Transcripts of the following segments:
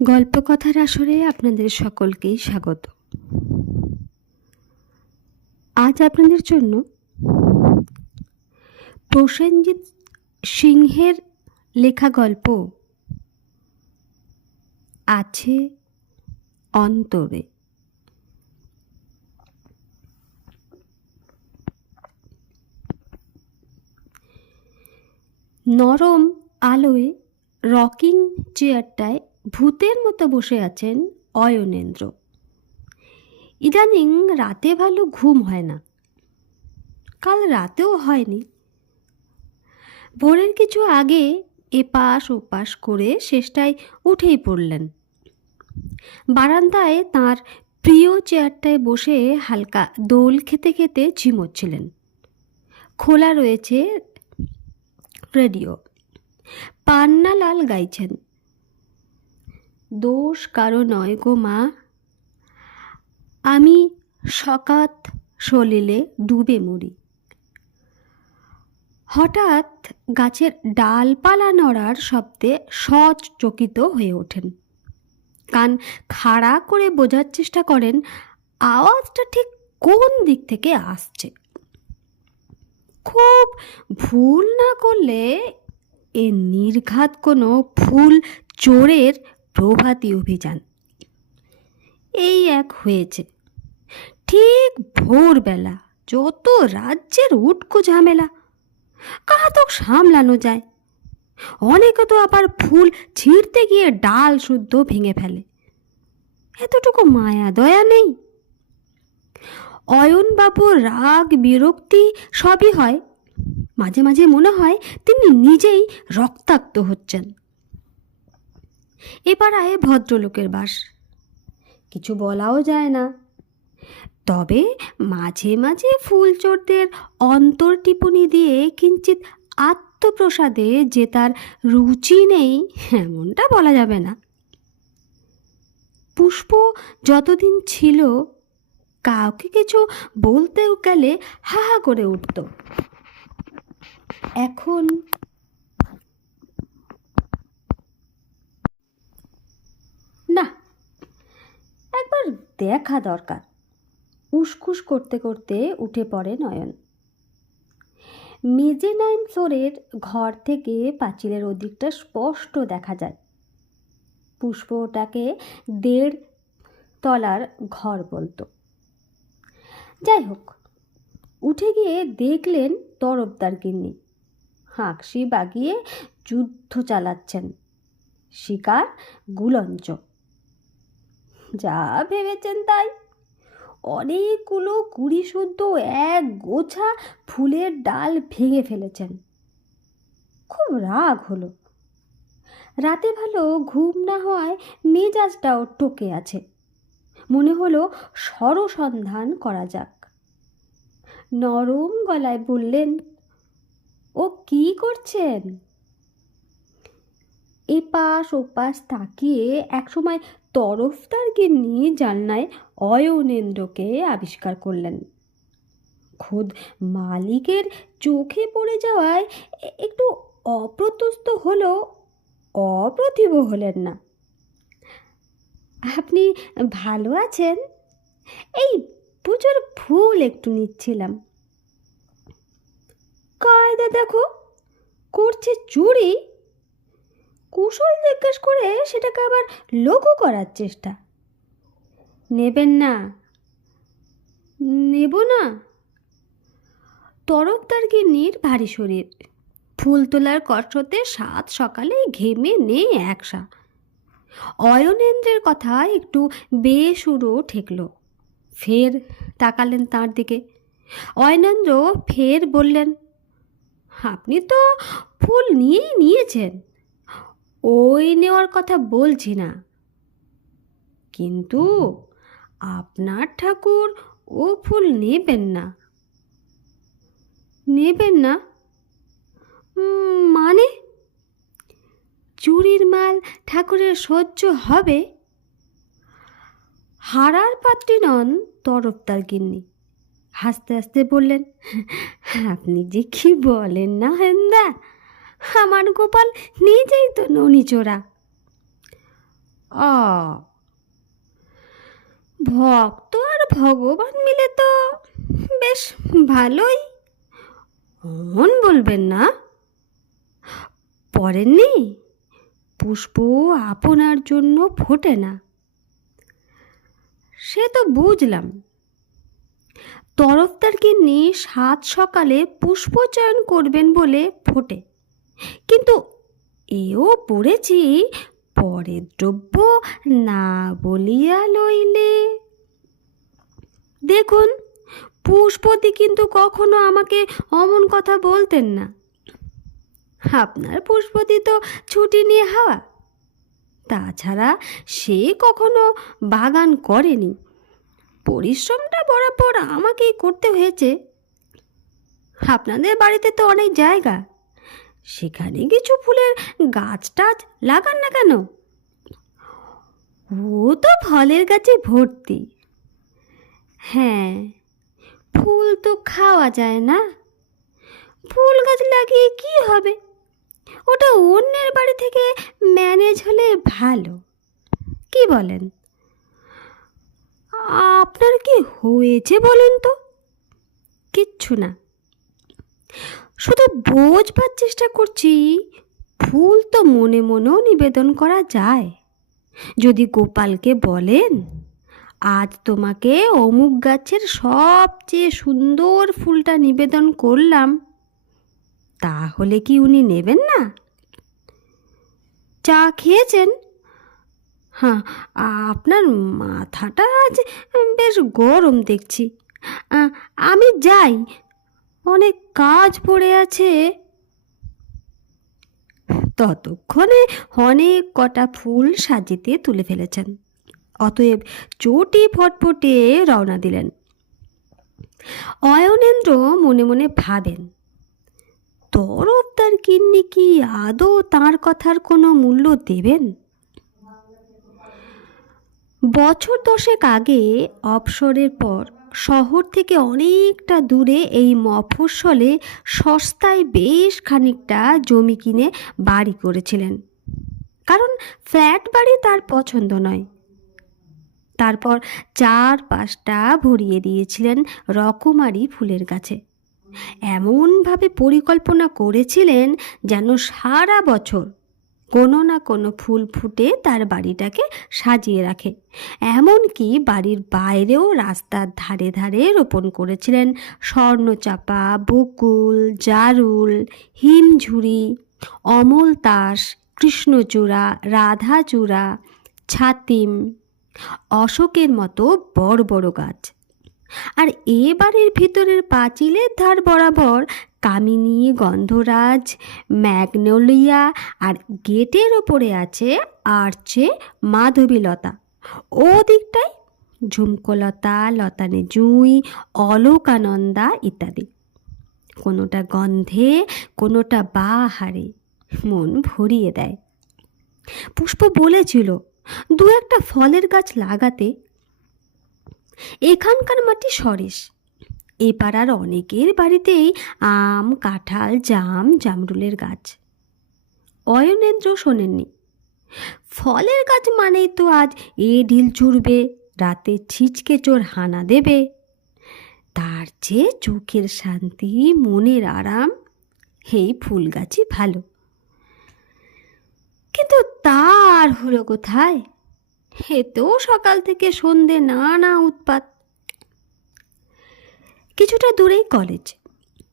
গল্পকথার আসরে আপনাদের সকলকেই স্বাগত। আজ আপনাদের জন্য প্রসেনজিৎ সিংহের লেখা গল্প আছে অন্তরে। নরম আলোয় রকিং চেয়ারটায় ভূতের মতো বসে আছেন অয়নেন্দ্র। ইদানিং রাতে ভালো ঘুম হয় না, কাল রাতেও হয়নি। ভোরের কিছু আগে এপাশ ওপাশ করে শেষটায় উঠেই পড়লেন। বারান্দায় তাঁর প্রিয় চেয়ারটায় বসে হালকা দোল খেতে খেতে ঝিমোচ্ছিলেন। খোলা রয়েছে রেডিও। পান্নালাল গাইছেন, দোষ কারো নয় গো মা, আমি সকাত সলিলে ডুবে মরি। হঠাৎ গাছের ডালপালা নড়ার শব্দে সচকিত হয়ে ওঠেন। কান খাড়া করে বোঝার চেষ্টা করেন আওয়াজটা ঠিক কোন দিক থেকে আসছে। খুব ভুল না করলে এ নির্ঘাত কোনো ফুল চোরের প্রভাতী অভিযান। এই এক হয়েছে, ঠিক ভোরবেলা যত রাজ্যের উটকো ঝামেলা, কাহাতক সামলানো যায়। অনেকে তো আবার ফুল ছিঁড়তে গিয়ে ডাল শুদ্ধ ভেঙে ফেলে, এতটুকু মায়া দয়া নেই। অয়নবাবুর রাগ বিরক্তি সবই হয়, মাঝে মাঝে মনে হয় তিনি নিজেই রক্তাক্ত হচ্ছেন। এ পাড়ায় ভদ্রলোকের বাস, কিছু বলাও যায় না। তবে মাঝে মাঝে ফুলচোরদের অন্তর টিপুনি দিয়ে কিঞ্চিত আত্মপ্রসাদে যে তার রুচি নেই এমনটা বলা যাবে না। পুষ্প যতদিন ছিল কাউকে কিছু বলতেও গেলে হা হা করে উঠত। এখন না, একবার দেখা দরকার। উসখুস করতে করতে উঠে পড়ে নয়ন। মেজেনাইন ফ্লোরের ঘর থেকে পাঁচিলের ওদিকটা স্পষ্ট দেখা যায়। পুষ্প ওটাকে 1.5 তলার ঘর বলতো। যাই হোক, উঠে গিয়ে দেখলেন তরফদার গিন্নি হাঁকশি বাগিয়ে যুদ্ধ চালাচ্ছেন। শিকার গুলঞ্চ। যা ভেবেছেন তাই, অনেকগুলো কুড়ি শুদ্ধ এক গোছা ফুলের ডাল ভেঙে ফেলেছেন। খুব রাগ হলো। রাতে ভালো ঘুম না হওয়ায় মেজাজটাও টোকে আছে। মনে হলো সরসন্ধান করা যাক। নরম গলায় বললেন, ও কি করছেন? এপাশ ওপাশ তাকিয়ে একসময় তরফদার গিন্নি জানলায় অয়নেন্দ্রকে আবিষ্কার করলেন। খোদ মালিকের চোখে পড়ে যাওয়ায় একটু অপ্রতুস্ত হলেও অপ্রতিভ হলেন না। আপনি ভালো আছেন? এই পুজোর ফুল একটু নিচ্ছিলাম। কায়দা দেখো, করছে চুরি। কুশল জিজ্ঞেস করে সেটাকে আবার লঘু করার চেষ্টা। নেবেন না? নেব না। তরফদার গিন্নির ভারী শরীর, ফুল তোলার কষ্টতে সাত সকালে ঘেমে নেই একসা। অয়নেন্দ্রের কথা একটু বেসুরো ঠেকল। ফের তাকালেন তার দিকে। অয়নেন্দ্র ফের বললেন, আপনি তো ফুল নিয়েছেন, ওই নেওয়ার কথা বলছি না। কিন্তু আপনার ঠাকুর ও ফুল নেবেন না। নেবেন না মানে? চুরির মাল ঠাকুরের সহ্য হবে? হারার পাত্রী নন তরফদার গিন্নি। হাসতে হাসতে বললেন, আপনি যে কি বলেন না হেন্দা, আমার গোপাল নিজেই তো ননিচোরা। আ ভক্ত আর ভগবান মিলে তো বেশ ভালোই। অমন বলবেন না। পড়েননি, পুষ্প আপনার জন্য ফোটে না। সে তো বুঝলাম, তরফদার গিন্নি সাত সকালে পুষ্প চয়ন করবেন বলে ফোটে, কিন্তু এও পড়েছি পরের দ্রব্য না বলিয়া লইলে। দেখুন, পুষ্পতি কিন্তু কখনো আমাকে অমন কথা বলতেন না। আপনার পুষ্পতি তো ছুটি নিয়ে হাওয়া, তাছাড়া সে কখনো বাগান করেনি। পরিশ্রমটা বরাবর আমাকেই করতে হয়েছে। আপনাদের বাড়িতে তো অনেক জায়গা, সেখানে কিছু ফুলের গাছ টাছ লাগান না কেন? ও তো ফলের গাছে ভর্তি। হ্যাঁ, ফুল তো খাওয়া যায় না। ফুল গাছ লাগিয়ে কি হবে? ওটা অন্যের বাড়ি থেকে ম্যানেজ হলে ভালো। কি বলেন? আপনার কি হয়েছে বলুন তো? কিচ্ছু না, শুধু বোঝবার চেষ্টা করছি ফুল তো মনে মনেও নিবেদন করা যায়। যদি গোপালকে বলেন, আজ তোমাকে অমুক গাছের সবচেয়ে সুন্দর ফুলটা নিবেদন করলাম, তাহলে কি উনি নেবেন না? চা খেয়েছেন? হ্যাঁ, আপনার মাথাটা আজ বেশ গরম দেখছি। আমি যাই, অনেক কাজ পড়ে আছে। ততক্ষণে অনেক কটা ফুল সাজিতে তুলে ফেলেছেন। অতএব চটি ফটফটে রওনা দিলেন। অয়নেন্দ্র মনে মনে ভাবেন, তরফদার গিন্নি কি আদৌ তাঁর কথার কোনো মূল্য দেবেন? বছর দশেক আগে অবসরের পর শহর থেকে অনেকটা দূরে এই মফস্বলে সস্তায় বেশ খানিকটা জমি কিনে বাড়ি করেছিলেন, কারণ ফ্ল্যাট বাড়ি তার পছন্দ নয়। তারপর 4-5টা ভরিয়ে দিয়েছিলেন রকমারি ফুলের গাছে। এমনভাবে পরিকল্পনা করেছিলেন যেন সারা বছর কোনো না কোনো ফুল ফুটে তার বাড়িটাকে সাজিয়ে রাখে। এমনকি বাড়ির বাইরেও রাস্তার ধারে ধারে রোপণ করেছিলেন স্বর্ণচাপা, বকুল, জারুল, হিমঝুরি, অমলতাস, কৃষ্ণচূড়া, রাধাচূড়া, ছাতিম, অশোকের মতো বড় বড় গাছ। আর এ বাড়ির ভিতরের পাঁচিলের ধার বরাবর কামিনী, গন্ধরাজ, ম্যাগনোলিয়া, আর গেটের ওপরে আছে আর্চে মাধবীলতা। ও দিকটায় ঝুমকোলতা, লতানে জুঁই, অলোকানন্দা ইত্যাদি। কোনোটা গন্ধে, কোনোটা বাহারে মন ভরিয়ে দেয়। পুষ্প বলেছিল 2-1টা ফলের গাছ লাগাতে। এখানকার মাটি সরেস, এ পাড়ার অনেকের বাড়িতেই আম, কাঁঠাল, জাম, জামরুলের গাছ। অয়নেন্দ্র শোনেননি। ফলের গাছ মানেই তো আজ এ ঢিল ছুড়বে, রাতে ছিচকে চোর হানা দেবে। তার চেয়ে চোখের শান্তি, মনের আরাম, এই ফুল গাছই ভালো। কিন্তু তার হলো কোথায়? এতেও সকাল থেকে সন্ধে নানা উৎপাত। কিছুটা দূরেই কলেজ।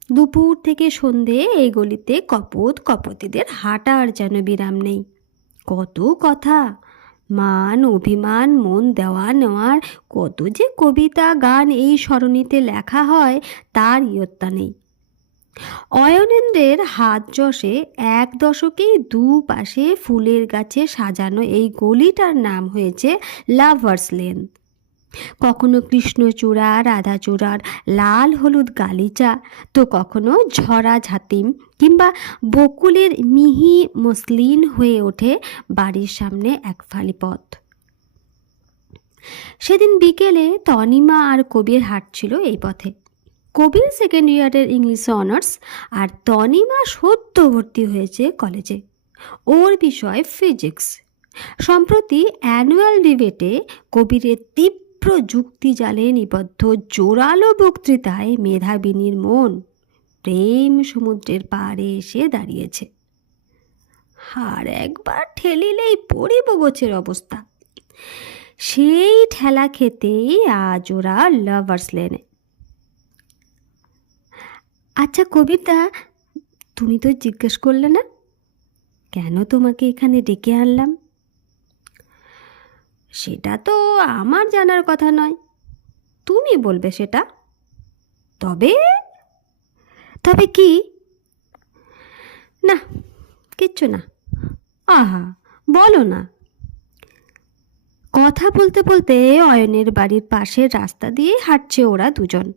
দুপুর থেকে সন্ধে এই গলিতে কপত কপতিদের হাঁটার যেন বিরাম নেই। কত কথা, মান অভিমান, মন দেওয়া নেওয়ার কত যে কবিতা গান এই সরণিতে লেখা হয় তার ইয়ত্তা নেই। অয়নেন্দ্রের হাত যশে 1 দশকেই দুপাশে ফুলের গাছে সাজানো এই গলিটার নাম হয়েছে লাভার্স লেন। কখনো কৃষ্ণচূড়া, রাধাচূড়ার লাল হলুদ গালিচা, তো কখনো ঝরা ঝাতিম কিংবা বকুলের মিহি মসলিন হয়ে ওঠে বাড়ির সামনে এক ফালি পথ। সেদিন বিকেলে তনিমা আর কবির হাঁটছিল এই পথে। কবির 2nd ইয়ারের ইংলিশ অনার্স, আর তনিমা সদ্য ভর্তি হয়েছে কলেজে। ওর বিষয় ফিজিক্স। সম্প্রতি অ্যানুয়াল ডিবেটে কবিরের তীব্র যুক্তিজালে নিবদ্ধ জোরালো বক্তৃতায় মেধাবিনীর মন প্রেম সমুদ্রের পাড়ে এসে দাঁড়িয়েছে। আর একবার ঠেলিলেই পড়িব গোছের অবস্থা। সেই ঠেলা খেতেই আজ ওরা লাভার্স লেনে। আচ্ছা কবিতা, তুমি তো জিজ্ঞেস করলে না কেন তোমাকে এখানে ডেকে আনলাম? সেটা তো আমার জানার কথা নয়, তুমি বলবে সেটা। তবে তবে কি? না, কিচ্ছু না। আহা, বলো না। কথা বলতে বলতে অয়নের বাড়ির পাশের রাস্তা দিয়ে হাঁটছে ওরা দুজন।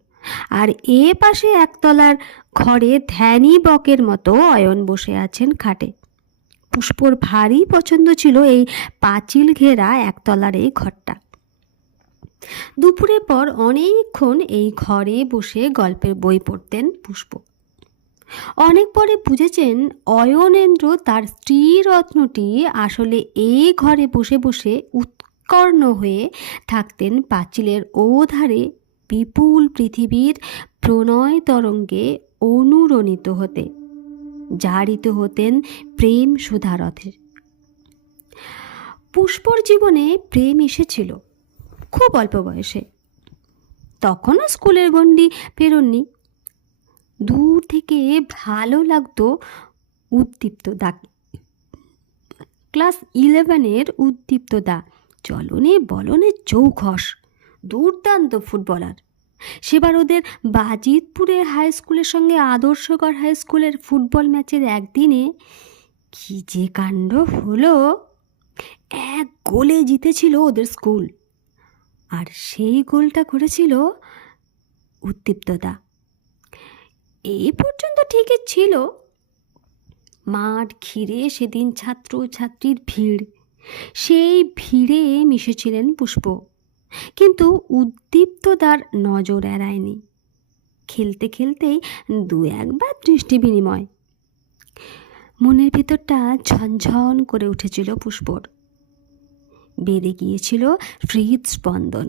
আর এ পাশে একতলার ঘরে ধ্যানী বকের মতো অয়ন বসে আছেন খাটে। পুষ্পর ভারী পছন্দ ছিল এই পাঁচিল ঘেরা একতলার এই ঘরটা। দুপুরের পর অনেকক্ষণ এই ঘরে বসে গল্পের বই পড়তেন পুষ্প। অনেক পরে বুঝেছেন অয়নেন্দ্র তার স্ত্রী রত্নটি আসলে এই ঘরে বসে বসে উৎকর্ণ হয়ে থাকতেন পাঁচিলের ওধারে বিপুল পৃথিবীর প্রণয় তরঙ্গে অনুরণিত হতে, জারিত হতেন প্রেম সুধারথে। পুষ্পর জীবনে প্রেম এসেছিল খুব অল্প বয়সে, তখনও স্কুলের গণ্ডি পেরোননি। দূর থেকে ভালো লাগতো উদ্দীপ্ত দাকে। ক্লাস 11-এর উদ্দীপ্ত দা চলনে বলনে চৌখস, দুর্দান্ত ফুটবলার। সেবার ওদের বাজিতপুরের হাই স্কুলের সঙ্গে আদর্শগড় হাই স্কুলের ফুটবল ম্যাচের একদিনে কি যে কাণ্ড হলো! 1 গোলে জিতেছিল ওদের স্কুল, আর সেই গোলটা করেছিল উদ্দীপ্তদা। এই পর্যন্ত ঠিকই ছিল। মাঠ ঘিরে সেদিন ছাত্র ছাত্রীর ভিড়, সেই ভিড়ে মিশেছিলেন পুষ্প। কিন্তু উদ্দীপ্তদার নজর এড়ায়নি। খেলতে খেলতেই 2-1বার দৃষ্টি বিনিময়। মনের ভিতরটা ঝনঝন করে উঠেছিল পুষ্পর। বেড়ে গিয়েছিল হৃদস্পন্দন।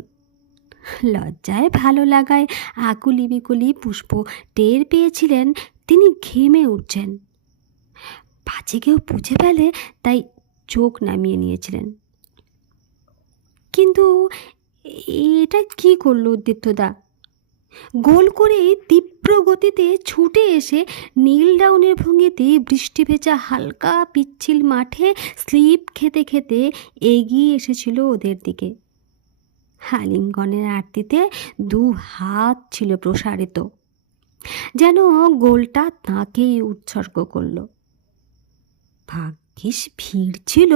লজ্জায় ভালো লাগায় আকুলি বিকুলি পুষ্প টের পেয়েছিলেন তিনি ঘেমে উঠছেন। পাছে কেউ বুঝে ফেলে তাই চোখ নামিয়ে নিয়েছিলেন। কিন্তু এটা কি করল উদ্দীপ্তদা? গোল করে তীব্র গতিতে ছুটে এসে নীল ডাউনের ভঙ্গিতে বৃষ্টি ভেজা হালকা পিচ্ছিল মাঠে স্লিপ খেতে খেতে এগিয়ে এসেছিল ওদের দিকে। আলিঙ্গনের আরতিতে 2 হাত ছিল প্রসারিত, যেন গোলটা তাঁকেই উৎসর্গ করল। ভাগ্যিস ভিড় ছিল,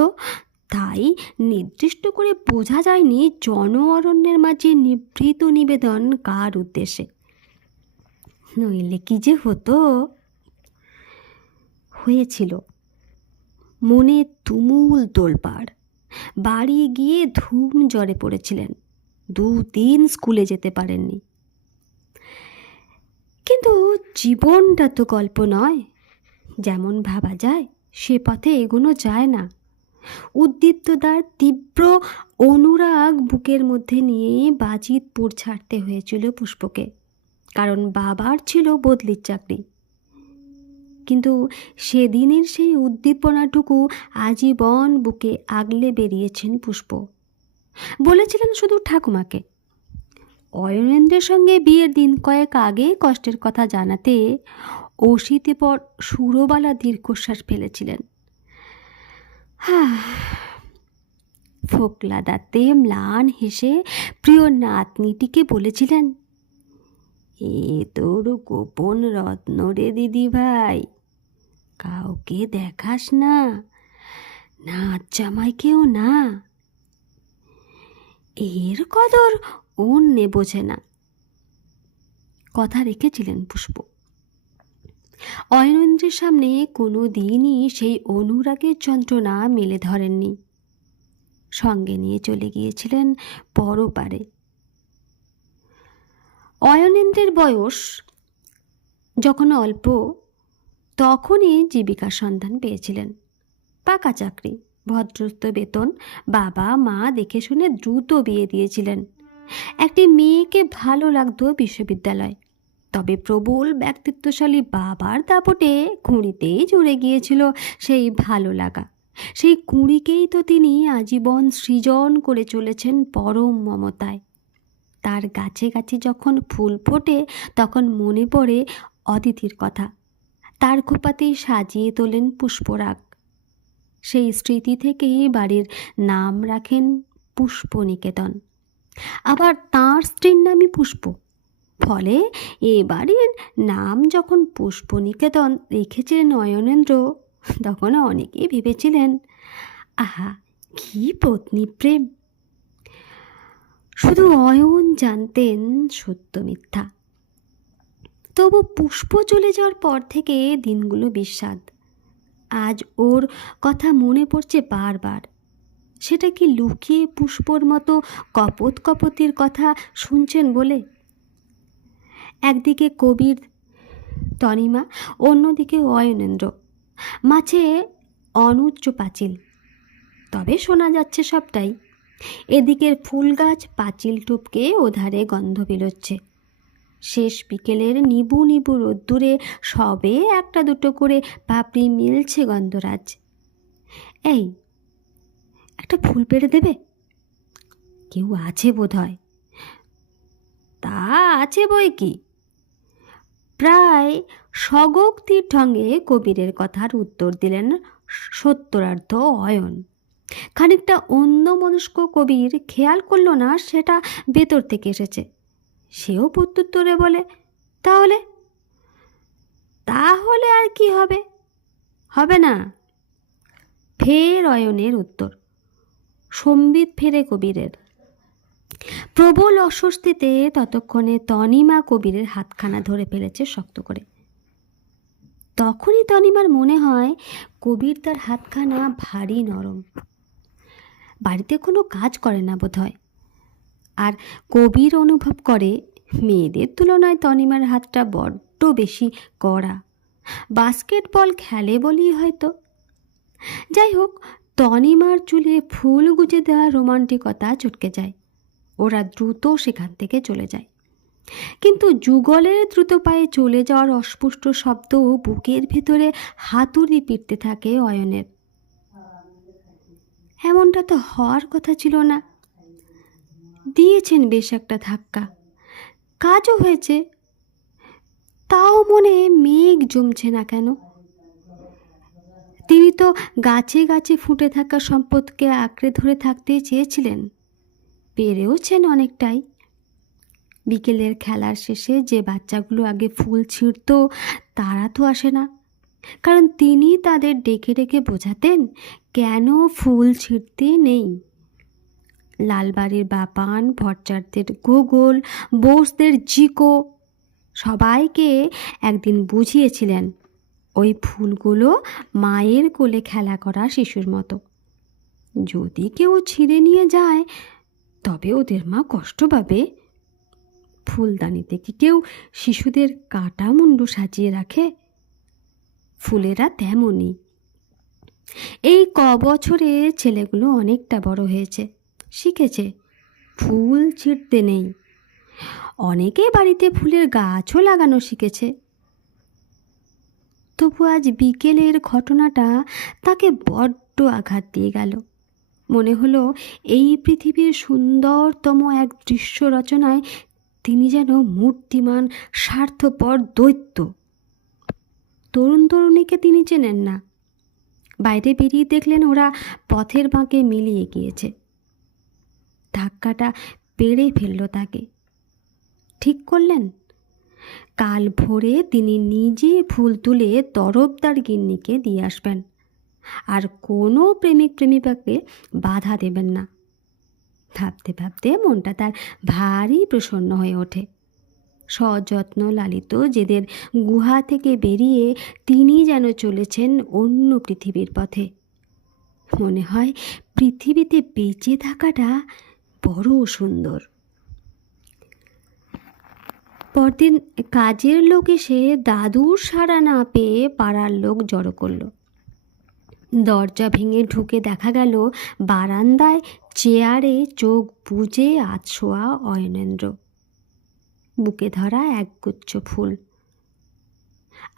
তাই নির্দিষ্ট করে বোঝা যায়নি জন অরণ্যের মাঝে নিভৃত নিবেদন কার উদ্দেশ্যে। নইলে কি যে হতো! হয়েছিল। মনে তুমুল তোলপাড়। বাড়ি গিয়ে ধুম জ্বরে পড়েছিলেন। 2 দিন স্কুলে যেতে পারেননি। কিন্তু জীবনটা তো গল্প নয়, যেমন ভাবা যায় সে পথে এগোনো যায় না। উদ্দীপ্তদার তীব্র অনুরাগ বুকের মধ্যে নিয়ে বাজিতপুর ছাড়তে হয়েছিল পুষ্পকে, কারণ বাবার ছিল বদলির চাকরি। কিন্তু সেদিনের সেই উদ্দীপনাটুকু আজীবন বুকে আগলে বেরিয়েছেন পুষ্প। বলেছিলেন শুধু ঠাকুমাকে। অয়নেন্দ্রের সঙ্গে বিয়ের দিন কয়েক আগে কষ্টের কথা জানাতে অসিতে পর সুরবালা দীর্ঘশ্বাস ফেলেছিলেন। ফোকলা দাঁতে ম্লান হেসে প্রিয় নাতনিটিকে বলেছিলেন, এ তোর গোপন রত্ন রে দিদি ভাই, কাউকে দেখাস না, নাচ জামাইকেও না। এর কদর অন্যে বোঝে না। কথা রেখেছিলেন পুষ্প। অয়নেন্দ্রের সামনে কোনো দিনই সেই অনুরাগের যন্ত্রণা মেলে ধরেননি। সঙ্গে নিয়ে চলে গিয়েছিলেন পরপারে। অয়নেন্দ্রের বয়স যখন অল্প, তখনই জীবিকার সন্ধান পেয়েছিলেন। পাকা চাকরি, ভদ্রস্থ বেতন, বাবা মা দেখে শুনে দ্রুত বিয়ে দিয়েছিলেন। একটি মেয়েকে ভালো লাগতো বিশ্ববিদ্যালয়, তবে প্রবল ব্যক্তিত্বশালী বাবার দাপটে কুঁড়িতেই জুড়ে গিয়েছিল সেই ভালো লাগা। সেই কুঁড়িকেই তো তিনি আজীবন সৃজন করে চলেছেন পরম মমতায়। তার গাছে গাছে যখন ফুল ফোটে তখন মনে পড়ে অদিতির কথা। তার খোপাতেই সাজিয়ে তোলেন পুষ্পরাগ। সেই স্মৃতি থেকেই বাড়ির নাম রাখেন পুষ্পনিকেতন। আবার তাঁর স্ত্রীর নামই পুষ্প, ফলে এ বাড়ির নাম যখন পুষ্পনিকেতন রেখেছিলেন অয়নেন্দ্র, তখন অনেকেই ভেবেছিলেন, আহা কি পত্নী প্রেম। শুধু অয়ন জানতেন সত্য মিথ্যা। তবু পুষ্প চলে যাওয়ার পর থেকে দিনগুলো বিস্বাদ। আজ ওর কথা মনে পড়ছে বারবার। সেটা কি লুকিয়ে পুষ্পর মতো কপত কপতির কথা শুনছেন বলে? একদিকে কবির, তনিমা, অন্যদিকে অয়নেন্দ্র, মাঝে অনুচ্চ পাঁচিল, তবে শোনা যাচ্ছে সবটাই। এদিকের ফুল গাছ পাঁচিল টপকে ওধারে গন্ধ বেরোচ্ছে। শেষ বিকেলের নিবু নিবু রোদ্দুরে সবে একটা দুটো করে পাপড়ি মিলছে গন্ধরাজ। এই একটা ফুল পেড়ে দেবে? কেউ আছে বোধ হয়। তা আছে বই কি। প্রায় স্বগোক্তির ঢঙে কবিরের কথার উত্তর দিলেন সত্তরার্ধ অয়ন। খানিকটা অন্যমনস্ক কবির খেয়াল করল না সেটা ভেতর থেকে এসেছে। সেও প্রত্যুত্তরে বলে, তাহলে? তাহলে আর কি হবে? হবে না। ফের অয়নের উত্তর। সম্বিত ফেরে কবিরের। প্রবল অস্বস্তিতে ততক্ষণে তনিমা কবিরের হাতখানা ধরে ফেলেছে শক্ত করে। তখনই তনিমার মনে হয় কবির তার হাতখানা ভারী নরম। বাড়িতে কোনো কাজ করে না বোধ হয়। আর কবির অনুভব করে মেয়েদের তুলনায় তনিমার হাতটা বড্ড বেশি কড়া। বাস্কেটবল খেলে বলি হয়তো। যাই হোক, তনিমার চুলে ফুল গুজে দেওয়ার রোমান্টিকতা চটকে যায়। ওরা দ্রুত সেখান থেকে চলে যায়। কিন্তু যুগলের দ্রুত পায়ে চলে যাওয়ার অস্পষ্ট শব্দ বুকের ভেতরে হাতুড়ি পিটতে থাকে অয়নের। এমনটা তো হওয়ার কথা ছিল না। দিয়েছেন বেশ একটা ধাক্কা, কাজও হয়েছে, তাও মনে মেঘ জমছে না কেন? তিনি তো গাছে গাছে ফুটে থাকা সম্পদকে আঁকড়ে ধরে থাকতে চেয়েছিলেন, পেরেওছেন অনেকটাই। বিকেলের খেলার শেষে যে বাচ্চাগুলো আগে ফুল ছিঁড়ত তারা তো আসে না, কারণ তিনি তাদের ডেকে ডেকে বোঝাতেন কেন ফুল ছিঁড়তে নেই। লালবাড়ির বাপান, ভট্টাচার্যদের গোগল, বোসদের জিকো সবাইকে একদিন বুঝিয়েছিলেন ওই ফুলগুলো মায়ের কোলে খেলা করা শিশুর মতো। যদি কেউ ছিঁড়ে নিয়ে যায় তবে ওদের মা কষ্ট পাবে। ফুলদানিতে কি কেউ শিশুদের কাটা মুন্ডু সাজিয়ে রাখে? ফুলেরা তেমনই। এই বছরে ছেলেগুলো অনেকটা বড় হয়েছে, শিখেছে ফুল ছিঁড়তে নেই। অনেকে বাড়িতে ফুলের গাছও লাগানো শিখেছে। তবু আজ বিকেলের ঘটনাটা তাকে বড্ড আঘাত দিয়ে গেল। মনে হলো এই পৃথিবীর সুন্দরতম এক দৃশ্য রচনায় তিনি যেন মূর্তিমান স্বার্থপর দৈত্য। তরুণ তরুণীকে তিনি চেনেন না। বাইরে বেরিয়ে দেখলেন ওরা পথের বাঁকে মিলিয়ে গিয়েছে। ধাক্কাটা পেড়ে ফেলল তাকে। ঠিক করলেন কাল ভোরে তিনি নিজে ফুল তুলে তরফদার গিন্নিকে দিয়ে আসবেন, আর কোনো প্রেমিক প্রেমিকাকে বাধা দেবেন না। ভাবতে ভাবতে মনটা তার ভারী প্রসন্ন হয়ে ওঠে। সযত্ন লালিত যেদের গুহা থেকে বেরিয়ে তিনি যেন চলেছেন অন্য পৃথিবীর পথে। মনে হয় পৃথিবীতে বেঁচে থাকাটা বড় সুন্দর। পরদিন কাজের লোক এসে দাদুর সাড়া না পেয়ে পাড়ার লোক জড়ো করল। দরজা ভেঙে ঢুকে দেখা গেল বারান্দায় চেয়ারে চোখ বুজে আছোয়া অয়নেন্দ্র, বুকে ধরা একগুচ্ছ ফুল।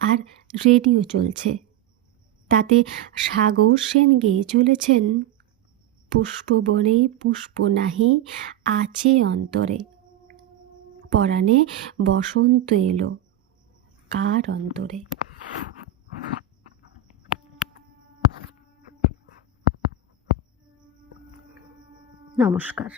আর রেডিও চলছে, তাতে সাগর সেন গেয়ে চলেছেন, পুষ্পবনে পুষ্প নাহি আছে অন্তরে, পরাণে বসন্ত এলো কার অন্তরে। নমস্কার।